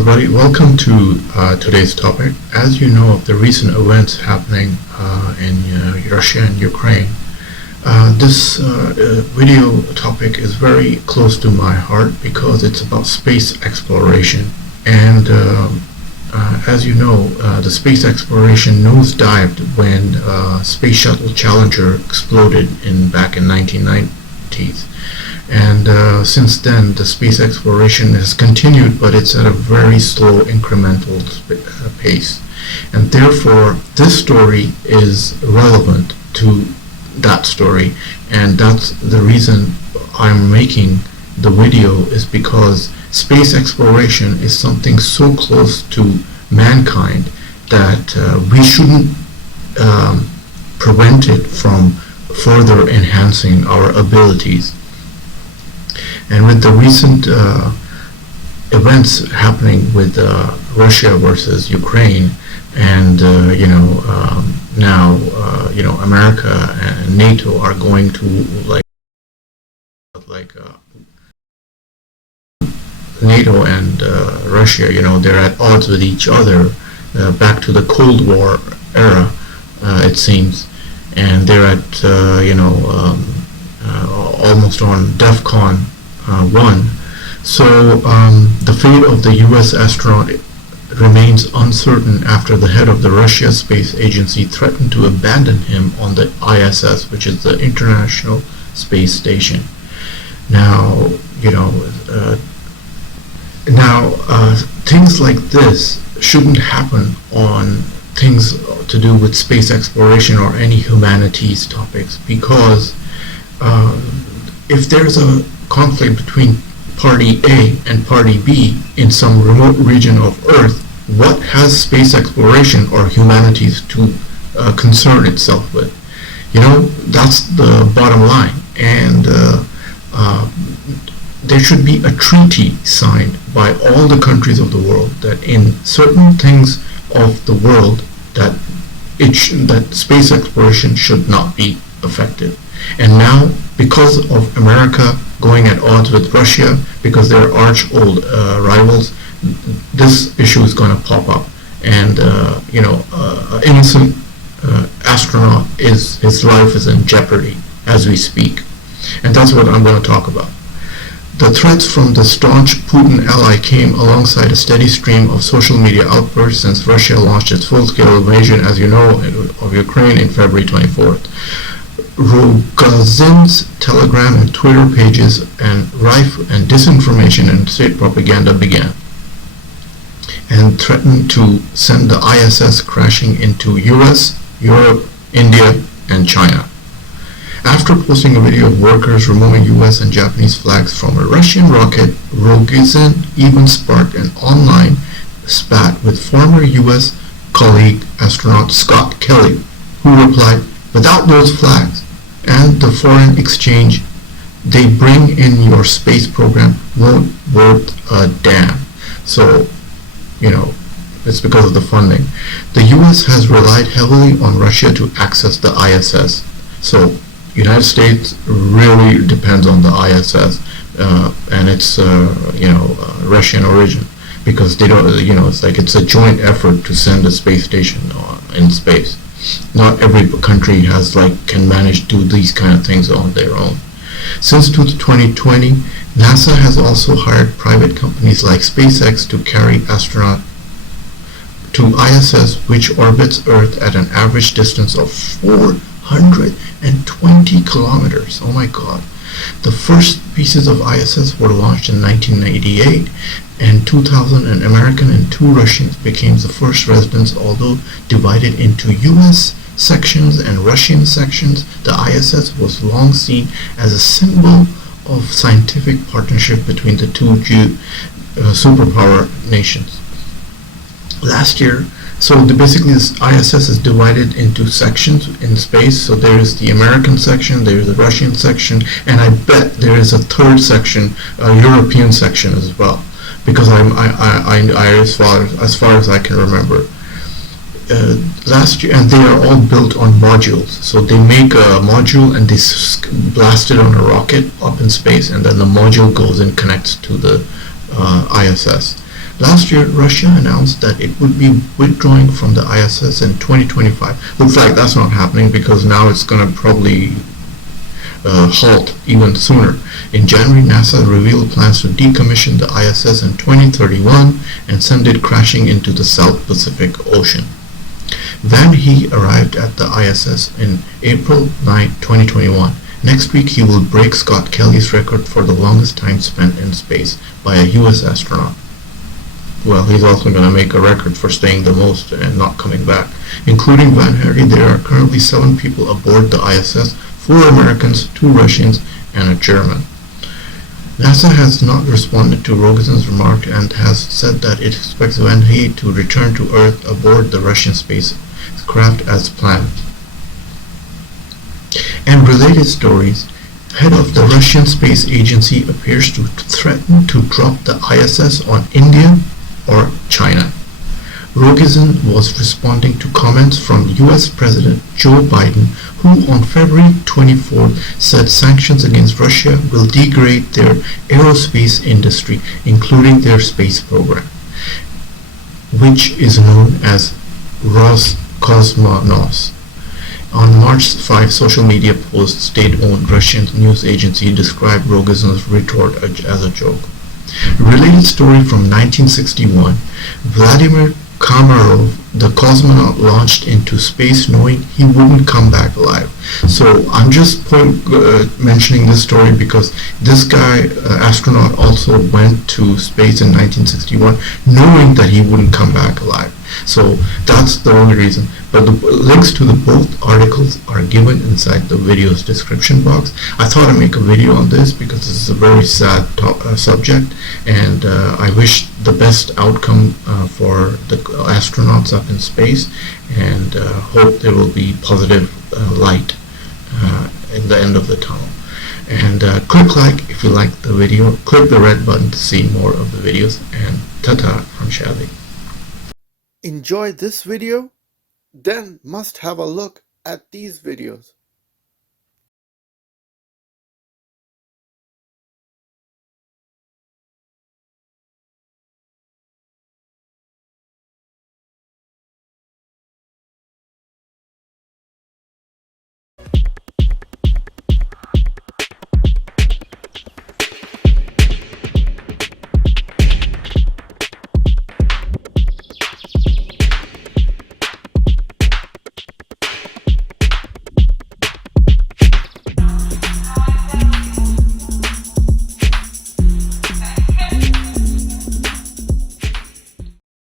everybody, welcome to today's topic. As you know of the recent events happening in Russia and Ukraine, this video topic is very close to my heart because it's about space exploration. And as you know, the space exploration nosedived when Space Shuttle Challenger exploded back in 1990s. And since then, the space exploration has continued, but it's at a very slow, incremental pace. And therefore, this story is relevant to that story. And that's the reason I'm making the video, is because space exploration is something so close to mankind that we shouldn't prevent it from further enhancing our abilities. And with the recent events happening with Russia versus Ukraine, and now America and NATO are going to NATO and Russia, they're at odds with each other, back to the Cold War era, it seems, and they're at almost on DEFCON 1. So the fate of the U.S. astronaut remains uncertain after the head of the Russia Space Agency threatened to abandon him on the ISS, which is the International Space Station. Now, things like this shouldn't happen on things to do with space exploration or any humanities topics, because if there's a conflict between party A and party B in some remote region of Earth, what has space exploration or humanities to concern itself with? That's the bottom line. And there should be a treaty signed by all the countries of the world that in certain things of the world that space exploration should not be affected. And now, because of America going at odds with Russia, because they're arch old rivals, this issue is going to pop up. And an innocent astronaut, his life is in jeopardy as we speak. And that's what I'm going to talk about. The threats from the staunch Putin ally came alongside a steady stream of social media outbursts since Russia launched its full-scale invasion, as you know, of Ukraine in February 24th. Rogozin's Telegram and Twitter pages and rife and disinformation and state propaganda began, and threatened to send the ISS crashing into US, Europe, India, and China. After posting a video of workers removing US and Japanese flags from a Russian rocket, Rogozin even sparked an online spat with former US colleague astronaut Scott Kelly, who replied, "Without those flags and the foreign exchange they bring in, your space program won't worth a damn." So, it's because of the funding. The US has relied heavily on Russia to access the ISS. So, United States really depends on the ISS, and it's Russian origin, because they don't, it's a joint effort to send a space station in space. Not every country can manage to do these kind of things on their own. Since 2020, NASA has also hired private companies like SpaceX to carry astronauts to ISS, which orbits Earth at an average distance of 420 kilometers. Oh my God. The first pieces of ISS were launched in 1988, and 2000 an American and 2 Russians became the first residents. Although divided into US sections and Russian sections, the ISS was long seen as a symbol of scientific partnership between the two superpower nations. Last year, basically this ISS is divided into sections in space. So there is the American section, there is the Russian section, and I bet there is a third section, a European section as well, because as far as I can remember, last year, and they are all built on modules. So they make a module and they blast it on a rocket up in space, and then the module goes and connects to the ISS. Last year, Russia announced that it would be withdrawing from the ISS in 2025. Looks like that's not happening because now it's going to probably halt even sooner. In January, NASA revealed plans to decommission the ISS in 2031 and send it crashing into the South Pacific Ocean. Van He arrived at the ISS in April 9, 2021. Next week, he will break Scott Kelly's record for the longest time spent in space by a U.S. astronaut. Well, he's also going to make a record for staying the most and not coming back. Including Van Harry, there are currently 7 people aboard the ISS, 4 Americans, 2 Russians, and a German. NASA has not responded to Rogozin's remark and has said that it expects Van He to return to Earth aboard the Russian spacecraft as planned. And related stories, head of the Russian Space Agency appears to threaten to drop the ISS on India or China. Rogozin was responding to comments from US President Joe Biden, who on February 24th said sanctions against Russia will degrade their aerospace industry, including their space program, which is known as Roscosmos. On March 5, social media post, state-owned Russian news agency described Rogozin's retort as a joke. Related story from 1961, Vladimir Komarov, the cosmonaut, launched into space knowing he wouldn't come back alive. So I'm just mentioning this story because this guy, astronaut, also went to space in 1961 knowing that he wouldn't come back alive. So that's the only reason. But the links to the both articles are given inside the video's description box. I thought I'd make a video on this because this is a very sad subject, and I wish the best outcome for the astronauts up in space, and hope there will be positive light in the end of the tunnel. And click like if you like the video, click the red button to see more of the videos, and ta-ta from Shadi. Enjoy this video? Then must have a look at these videos.